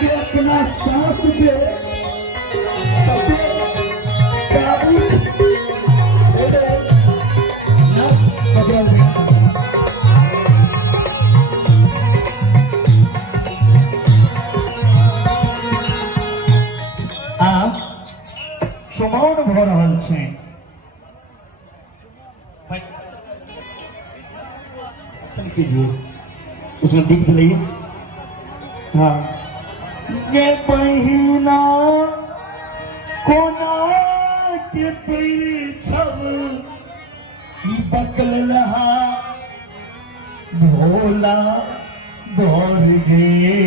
के अपना सांस पे काबू न बदल आप सुमौन भ रहल छै कीजिए उसमें दिख दिलाइए। हाँ ये बहिना कोना के पैर छब बकल रहा भोला दौड़ गए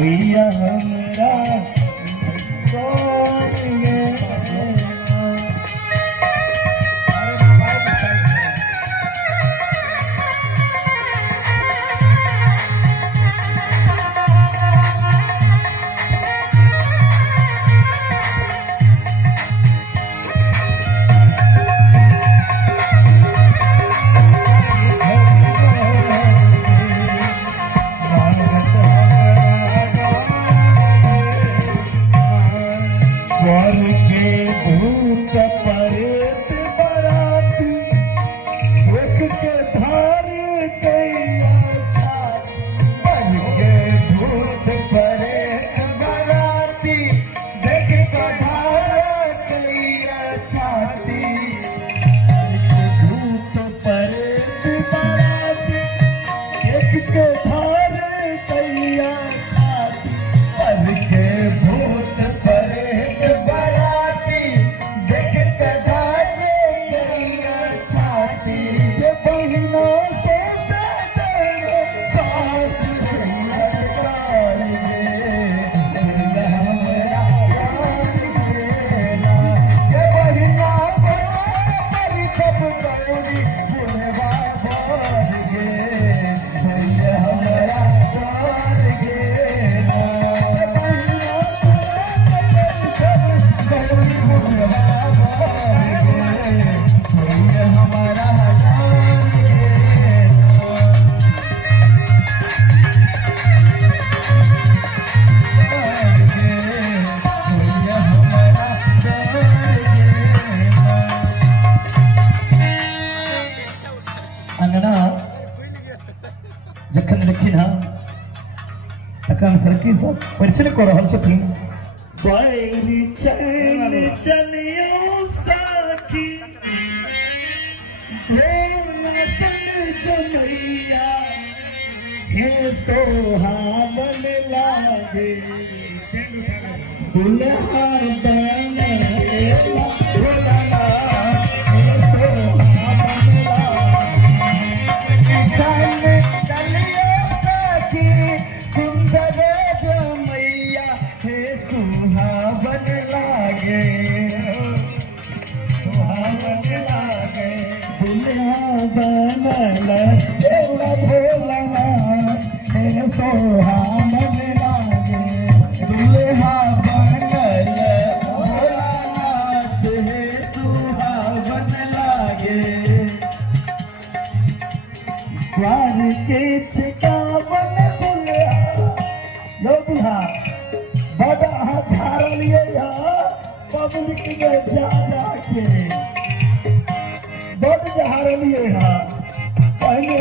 भैया हमरा जखन लिखिन तखन सरकी सब परिचय कर रहल छथिन बैरी चैन चलियो साथी ढोल सन जमैया हे सोहावन लागे दुल्हा बने के चिकावन दुल्हा बड़ा झाड़िए पब्लिक में जा के बड़ झाड़िए पहले